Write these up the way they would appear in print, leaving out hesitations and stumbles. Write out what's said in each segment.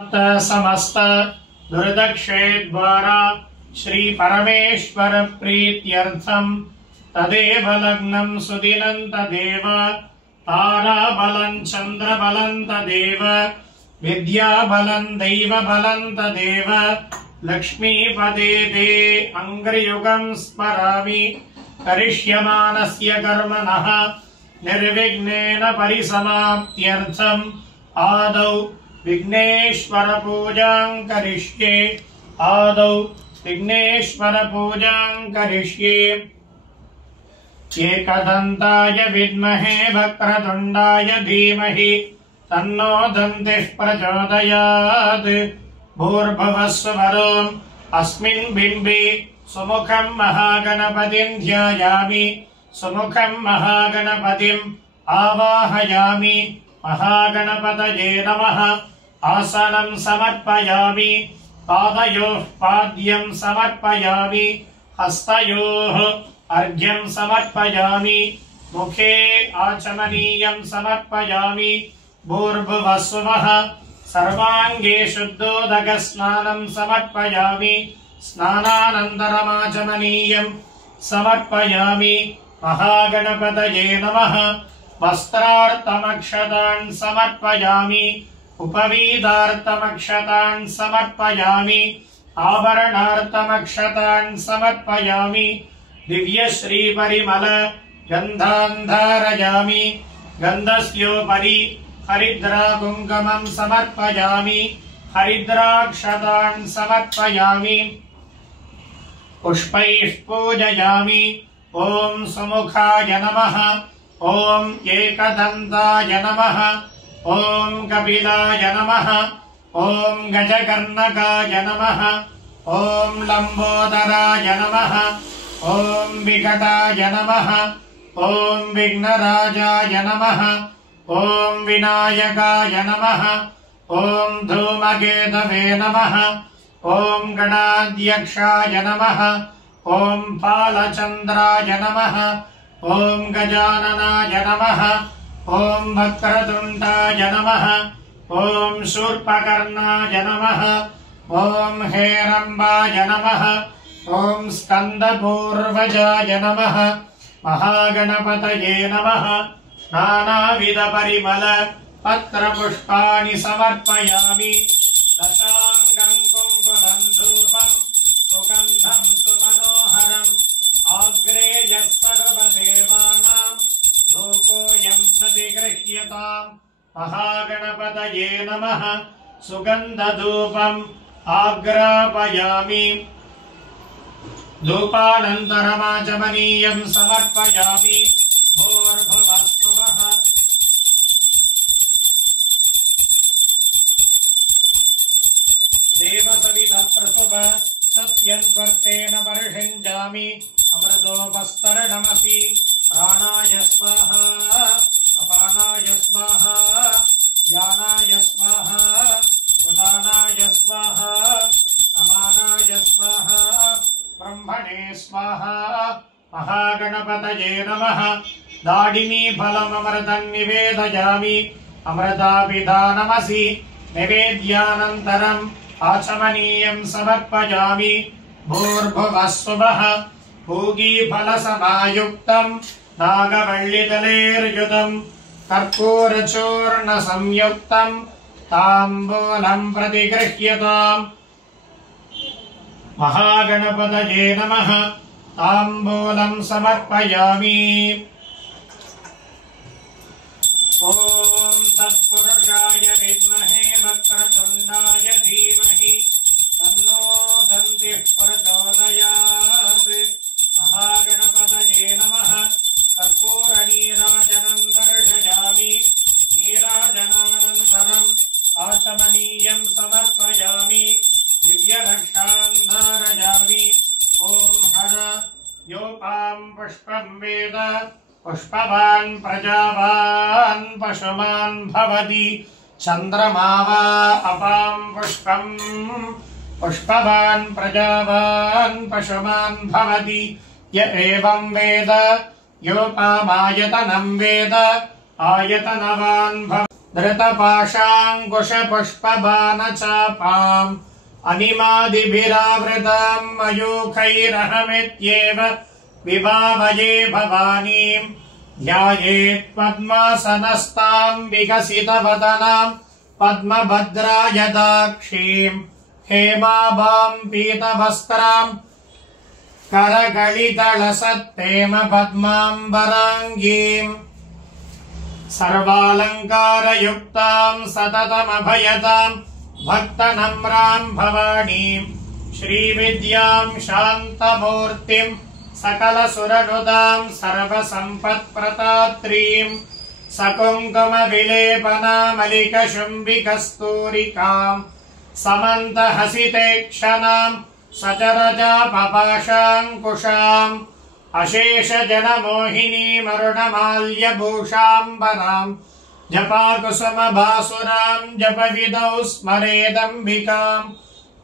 समस्त दुर्दक्षेद्वारा श्री परमेश्वर प्रीत्यर्थं तदेव लग्नं सुदिनं तदेव ताराबलं चन्द्रबलं तदेव विद्याबलं दैवबलं तदेव लक्ष्मीपदे ते अङ्घ्रियुगं स्मरामि करिष्यमाणस्य कर्मणः निर्विघ्नेन परिसमाप्त्यर्थम् आदौ विघ्नेश्वर पूजां करिष्ये एकदन्ताय विद्महे वक्रतुण्डाय धीमहि तन्नो दन्तिः प्रचोदयात् भूर्भुवः स्वरोम् अस्मिन् बिम्बे सुमुखं महागणपतिं ध्यायामि सुमुखं महागणपतिम् आवाहयामि महागणपतये नमः आसनं समर्पयामि पादयोः पाद्यं समर्पयामि हस्तयोः अर्घ्यं समर्पयामि मुखे आचमनीयं समर्पयामि भूर्भुवः स्वः सर्वाङ्गे शुद्धोदकस्नानं समर्पयामि स्नानानन्तरमाचमनीयं समर्पयामि महागणपतये नमः वस्त्रार्थमक्षतान् समर्पयामि उपवीतार्थमक्षतान् समर्पयामि आभरणार्थमक्षतान् समर्पयामि दिव्यश्रीपरिमल गन्धान् धारयामि गन्धस्योपरि हरिद्राकुङ्कुमं समर्पयामि हरिद्राक्षतान् समर्पयामि पुष्पैः पूजयामि ॐ सुमुखाय नमः ॐ एकदन्ताय नमः ॐ कपिलाय नमः ॐ गजकर्णकाय नमः ॐ लम्बोदराय नमः ॐ विकटाय नमः ॐ विघ्नराजाय नमः ॐ विनायकाय नमः ॐ धूमकेतवे नमः ॐ गणाध्यक्षाय नमः ॐ फालचन्द्राय नमः ॐ गजाननाय नमः ॐ वक्रतुण्डाय नमः ॐ शूर्पकर्णाय नमः ॐ हेरम्बाय नमः ॐ स्कन्दपूर्वजाय नमः महागणपतये नमः नानाविधपरिमल पत्रपुष्पाणि समर्पयामि दशाङ्गं कुङ्कुमं धूपं सुगन्धं सुमनोहरम् आग्रेयः सर्वदेवानां धूपोऽयं प्रतिगृह्यताम् महागणपतये नमः सुगन्धधूपम् आग्रापयामि धूपानन्तरमाचमनीयं समर्पयामि भूर्भुवः स्वः देवसविधः प्रसुभ सत्यन्वर्तेन परिषिञ्जामि अमृतोपस्तरणमसि प्राणाय स्वाहा अपानाय स्वाहा यानाय स्वाहा उदानाय स्वाहा समानाय स्वाहा ब्रह्मणे स्वाहा महागणपतये नमः दाडिनी फलममृतं निवेदयामि अमृतापिधानमसि निवेद्यानन्तरम् आचमनीयं समर्पयामि भूर्भुवः स्वः पूगीफलसमायुक्तं नागवल्लिदलेर्युतं कर्पूरचूर्णसंयुक्तं ताम्बूलं प्रतिगृह्यताम् महागणपतये नमः ताम्बूलं समर्पयामि ॐ तत्पुरुषाय विद्महे वक्रतुण्डाय धीमहि तन्नो दन्तिः प्रचोदयात् महागणपतये नमः कर्पूरनीराजनं दर्शयामि नीराजनानन्तरम् आचमनीयं समर्पयामि दिव्यरक्षां धारयामि ॐ हर योपां पुष्पं वेद पुष्पवान् प्रजावान् पशुमान् भवति चन्द्रमा वा अपां पुष्पम् पुष्पवान् प्रजावान् पशुमान् भवति य एवं वेद योपामायतनं वेद आयतनवान् भवति धृतपाशाङ्कुशपुष्पबाणचापाम् अनिमादिभिरावृताम् मयूखैरहमित्येव विभावये भवानीम् ध्यायेत् पद्मासनस्ताम् विकसितवदनाम् पद्मभद्रायदाक्षीम् हेमाभाम् पीतवस्त्राम् करगलितलसत्तेम पद्माम्बराङ्गीम् सर्वालङ्कारयुक्ताम् सततमभयताम् भक्तनम्राम् भवानीम् श्रीविद्याम् शान्तमूर्तिम् सकलसुरनुदाम् सर्वसम्पत्प्रदात्रीम् सकुङ्कुमविलेपनामलिकशुम्बिकस्तूरिकाम् समन्तहसिते क्षणाम् सचरजापपाशाङ्कुशाम् अशेषजनमोहिनीमरुणमाल्यभूषाम्बराम् जपाकुसुमभासुराम् जपविदौ स्मरेदम्बिकाम्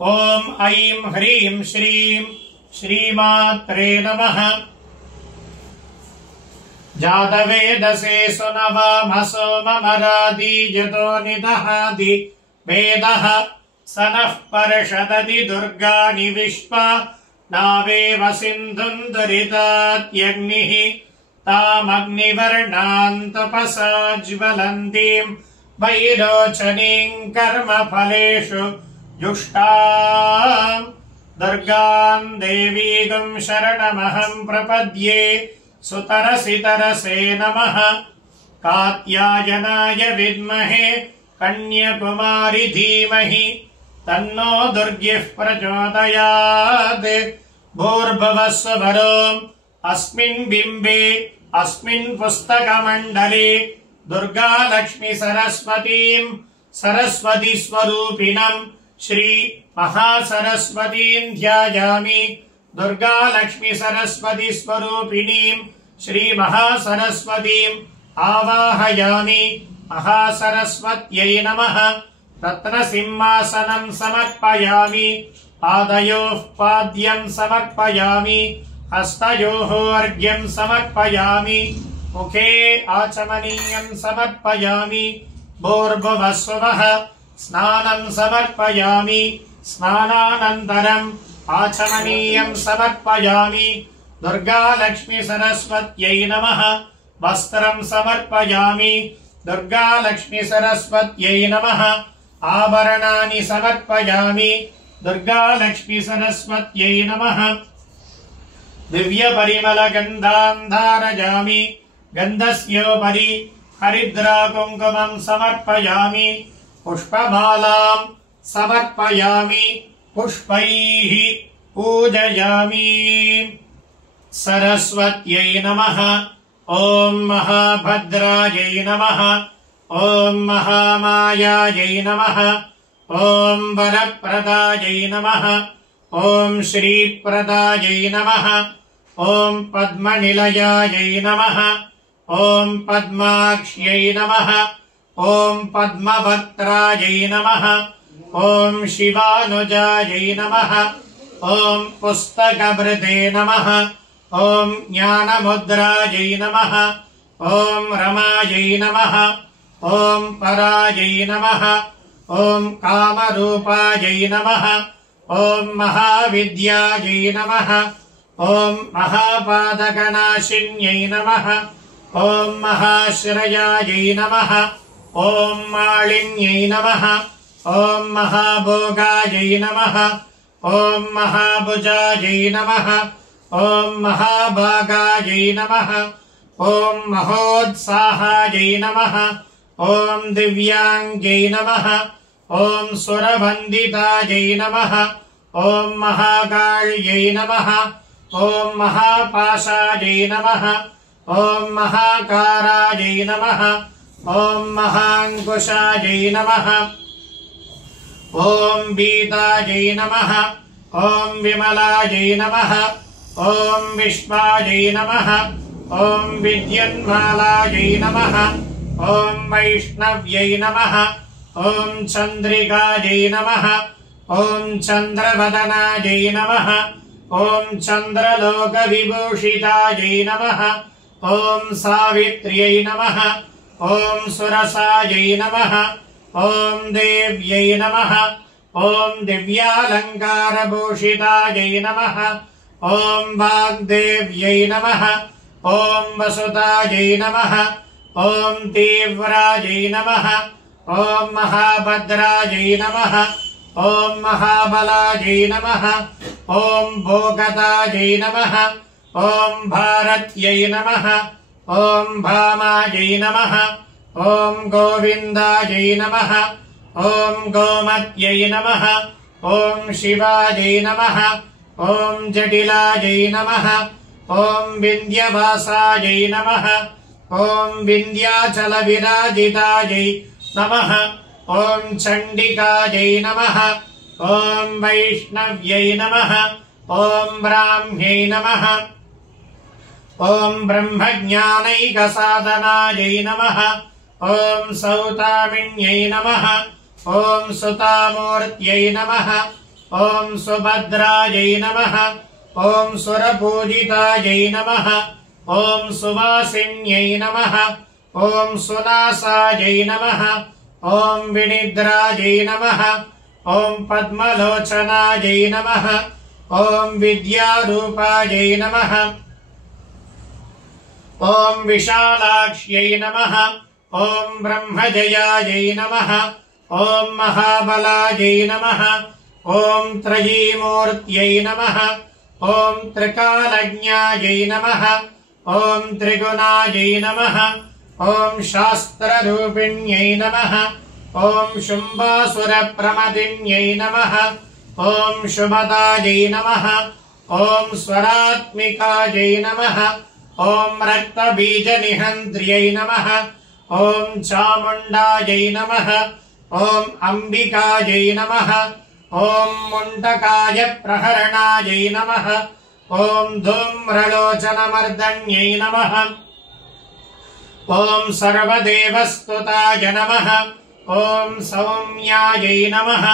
ॐ ऐं ह्रीं श्रीं श्रीमात्रे नमः। जातवेदसे सुनवामसो ममरादिजतो निदहादि वेदः स नः पर्षदति दुर्गाणि विश्वा नावेव सिन्धुम् दुरितात्यग्निः तामग्निवर्णाम् तपसा ज्वलन्तीम् वैरोचनीम् कर्मफलेषु जुष्टाम् दुर्गाम् देवीगुम् शरणमहम् प्रपद्ये सुतरसितरसे नमः। कात्यायनाय विद्महे कन्याकुमारि धीमहि तन्नो दुर्गिः प्रचोदयात्। भूर्भुवस्सुवरो अस्मिन् बिम्बे अस्मिन् पुस्तकमण्डले दुर्गा लक्ष्मी सरस्वतीम् सरस्वती स्वरूपिणम् श्री महासरस्वतीम् ध्यायामि। दुर्गा लक्ष्मी सरस्वती स्वरूपिणीम् श्री महासरस्वतीम् आवाहयामि। महासरस्वत्यै नमः। रत्नसिंहासनम् समर्पयामि। पादयोः पाद्यम् समर्पयामि। हस्तयोः अर्घ्यम् समर्पयामि। मुखे आचमनीयम् समर्पयामि। भूर्भुवस्सुवः स्नानम् समर्पयामि। स्नानानन्तरम् आचमनीयम् समर्पयामि। दुर्गा लक्ष्मी सरस्वत्यै नमः। वस्त्रम् समर्पयामि। दुर्गा लक्ष्मी सरस्वत्यै नमः। आभरणानि समर्पयामि। दुर्गा लक्ष्मी सरस्वत्यै नमः। दिव्यपरिमलगन्धाम् धारयामि। गन्धस्योपरि हरिद्राकुङ्कुमम् समर्पयामि। पुष्पमालाम् समर्पयामि। पुष्पैः पूजयामि। सरस्वत्यै नमः। ॐ महाभद्रायै नमः। ॐ महामायायै नमः। ॐ वरप्रदायै नमः। ॐ श्रीप्रदायै नमः। ॐ पद्मनिलयायै नमः। ॐ पद्माक्ष्यै नमः। ॐ पद्मवक्त्रायै नमः। ॐ शिवानुजायै नमः। ॐ पुस्तकभृते नमः। ॐ ज्ञानमुद्रायै नमः। ॐ रमायै नमः। ॐ परायै नमः। ॐ कामरूपायै नमः। ॐ महाविद्यायै नमः। ॐ महापादकनाशिन्यै नमः। ॐ महाश्रयायै नमः। ॐ मालिन्यै नमः। ॐ महाभोगायै नमः। ॐ महाभुजायै नमः। ॐ महाभागायै नमः। ॐ महोत्साहायै नमः। ॐ दिव्याङ्ग्यै नमः। ॐ सुरवन्दितायै नमः। ॐ महाकाल्यै नमः। ॐ महापाशायै नमः। ॐ महाकारायै नमः। ॐ महाङ्कुशायै नमः। ॐ बीतायै नमः। ॐ विमलायै नमः। ॐ विश्वायै नमः। ॐ विद्युन्मालायै नमः। ॐ वैष्णव्यै नमः। ॐ चन्द्रिकायै नमः। ॐ चन्द्रवदनायै नमः। ॐ चन्द्रलोकविभूषितायै नमः। ॐ सावित्र्यै नमः। ॐ सुरसायै नमः ॐ देव्यै नमः ॐ दिव्यालङ्कारभूषितायै नमः ॐ वाग्देव्यै नमः ॐ वसुतायै नमः ॐ तीव्रायै नमः ॐ महाभद्रायै नमः ॐ महाबलायै नमः ॐ भोगतायै नमः ॐ भारत्यै नमः ॐ भामायै नमः ॐ गोविन्दायै नमः ॐ गोमत्यै नमः ॐ शिवायै नमः ॐ जटिलायै नमः ॐ विन्ध्यवासायै नमः ॐ विन्ध्याचलविराजितायै नमः ॐ चण्डिकायै नमः ॐ वैष्णव्यै नमः ॐ ब्राह्म्यै नमः ॐ ब्रह्मज्ञानैकसाधनायै नमः ॐ सौतामिन्यै नमः ॐ सुतामूर्त्यै नमः ॐ सुभद्रायै नमः ॐ सुरपूजितायै नमः ॐ सुवासिन्यै नमः ॐ सुनासायै नमः ॐ विनिद्रायै नमः ॐ पद्मलोचनायै नमः ॐ विद्यारूपायै नमः ॐ विशालाक्ष्यै नमः ॐ ब्रह्मजयायै नमः ॐ महाबलायै नमः ॐ त्रयीमूर्त्यै नमः ॐ त्रिकालज्ञायै नमः ॐ त्रिगुणायै नमः ॐ शास्त्ररूपिण्यै नमः ॐ शुम्भासुरप्रमदिन्यै नमः ॐ शुभदायै नमः ॐ स्वरात्मिकायै नमः ॐ रक्तबीजनिहन्त्र्यै नमः ॐ चामुण्डायै नमः ॐ अम्बिकायै नमः ॐ मुण्डकाय प्रहरणायै नमः ॐ धूम्रलोचनमर्दन्यै नमः ॐ सर्वदेवस्तुताय नमः ॐ सौम्यायै नमः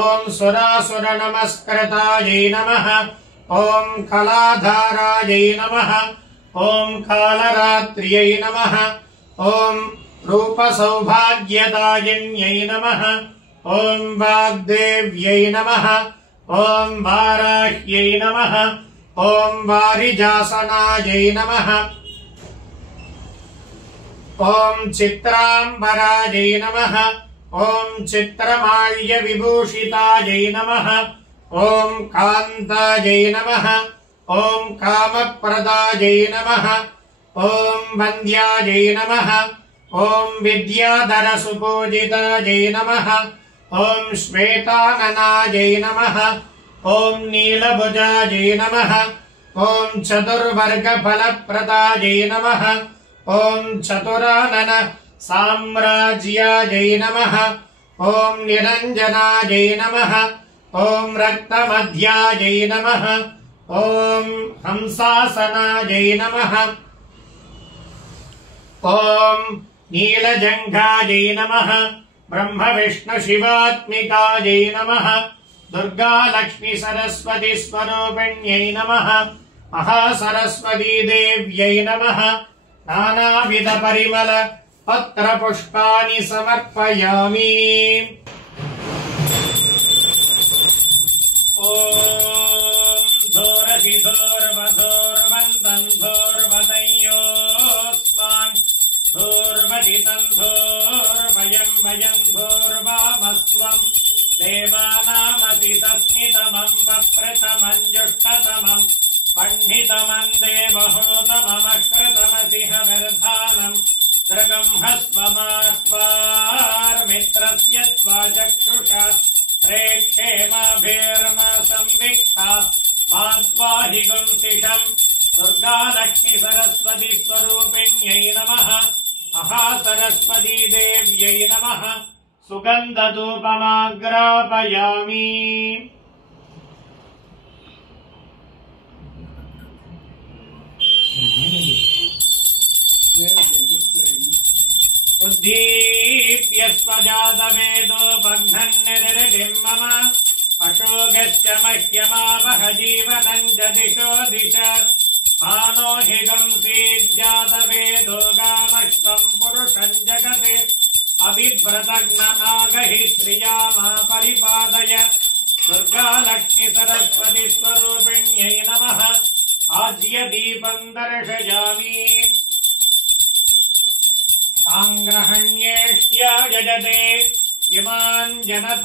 ॐ सुरासुरनमस्कृतायै नमः ॐ कलाधारायै नमः ॐ कालरात्र्यै नमः ॐ रूपसौभाग्यदायिन्यै नमः ॐ वाग्देव्यै नमः ॐ वाराह्यै नमः ॐ वारिजासनायै नमः ॐ चित्राम्बरायै नमः ॐ चित्रमाल्यविभूषितायै नमः ॐ कान्तायै नमः ॐ कामप्रदायै नमः ॐ वन्द्यायै नमः ॐ विद्याधरसुपूजितायै नमः ॐ श्वेताननायै नमः ॐ नीलभुजायै नमः ॐ चतुर्वर्गफलप्रदायै नमः ॐ चतुरानन साम्राज्यायै नमः ॐ निरञ्जनायै नमः ॐ रक्तमध्यायै नमः ॐ हंसासनायै नमः ॐ नीलजङ्घायै नमः ब्रह्मविष्णुशिवात्मिकायै नमः दुर्गालक्ष्मी सरस्वती स्वरूपिण्यै नमः महासरस्वती देव्यै नमः नानाविधपरिमल पत्रपुष्पाणि समर्पयामि ॐ धूरशिधूर्वधूर्वन्दन् धूर्वदयोस्मान् धूर्वदितं धूर्वयं वयं धूर्वामस्त्वम् देवानामसि तस्मितमं पप्रतमञ्जुष्टतमम् पण्डितमम् देवहूतममकृतमसि हविर्धानम् दृगंहस्वमाह्वार्मित्रस्य त्वा चक्षुषा प्रेक्षेमाभिर्मा संविक्ता मा त्वाहि गुंसिषम् दुर्गालक्ष्मी सरस्वती स्वरूपिण्यै नमः महासरस्वती देव्यै नमः सुगन्धधूपमाग्रापयामि उद्दीप्य स्वजातवेदोपघ्नन्निर्भिम् मम अशोकश्च मह्यमावह जीवनम् च दिशो दिश मानो हि गंसीज्जातवेदो गामश्वम् पुरुषम्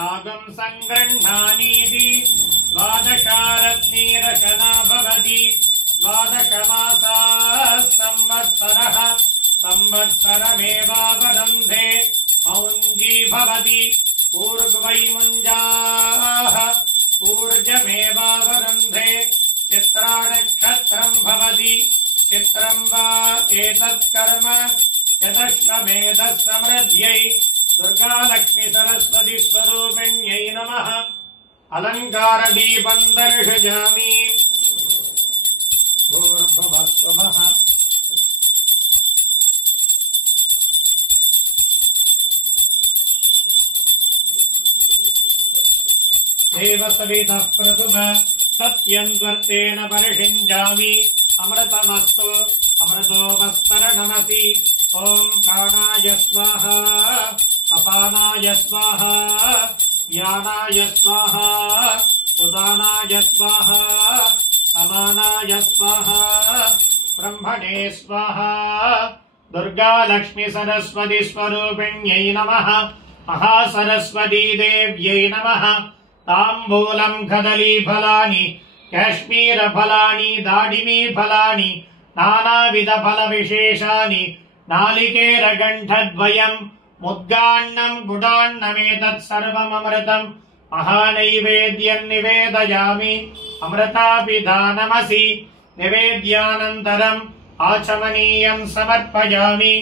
नागं सङ्गृह्णानीति द्वादशारत्नीरशना भवति द्वादशमासाः संवत्सरः संवत्सरमेवावदन्धे मौञ्जी भवति ऊर्ध्वैमुञ्जाः ऊर्जमेवावदन्धे चित्रानक्षत्रम् भवति चित्रम् वा एतत्कर्म यदश्वमेधः समृद्ध्यै दुर्गालक्ष्मी सरस्वती स्वरूपिण्यै नमः अलङ्कारदीपम् दर्शयामि भूर्भुवस्सुवः देवसवितः प्रसुभ सत्यम् त्वर्तेन परिषिञ्जामि अमृतमस्तु अमृतोपस्तरणमसि ॐ प्राणाय स्वाहा अपानाय स्वाहा ज्ञानाय स्वाहा उदानाय स्वाहा समानाय स्वाहा ब्रह्मणे स्वाहा दुर्गालक्ष्मी सरस्वती स्वरूपिण्यै नमः महासरस्वती देव्यै नमः ताम्बूलम् कदलीफलानि काश्मीरफलानि दाडिमीफलानि नानाविधफलविशेषानि नालिकेरगण्ठद्वयम् मुद्गान्नम् गुडान्नमेतत् सर्वममृतम् महानैवेद्यम् निवेदयामि अमृतापिधानमसि निवेद्यानन्तरम् आचमनीयम् समर्पयामि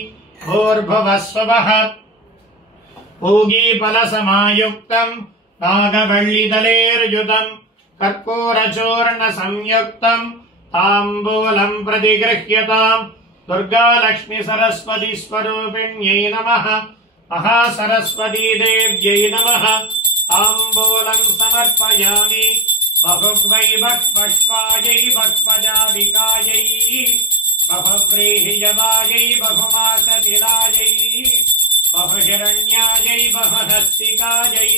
भूर्भुवस्सुवः पूगीफलसमायुक्तम् नागवल्लिदलेर्युतम् कर्पूरचूर्णसंयुक्तम् ताम्बूलम् प्रतिगृह्यताम् दुर्गालक्ष्मी सरस्वती स्वरूपिण्यै नमः महासरस्वती देव्यै नमः ताम्बूलम् समर्पयामि बहुग्वै बह्वष्पायै बह्वजाविकायै बहुव्रीहिजवायै बहुमासतिलायै बहुहिरण्यायै बहुहस्तिकायै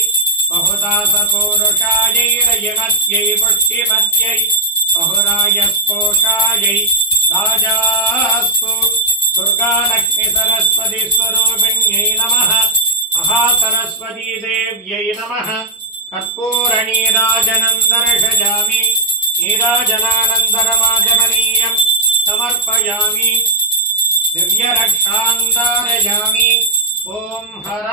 बहुदासपूरुषायै रजमत्यै पुष्टिमत्यै बहुराजस्पोषायै राजास्तु दुर्गालक्ष्मी सरस्वती स्वरूपिण्यै नमः महासरस्वती देव्यै नमः कर्पूरनीराजनम् दर्शयामि नीराजनानन्तरमाचमनीयम् समर्पयामि दिव्यरक्षाम् धारयामि ॐ हर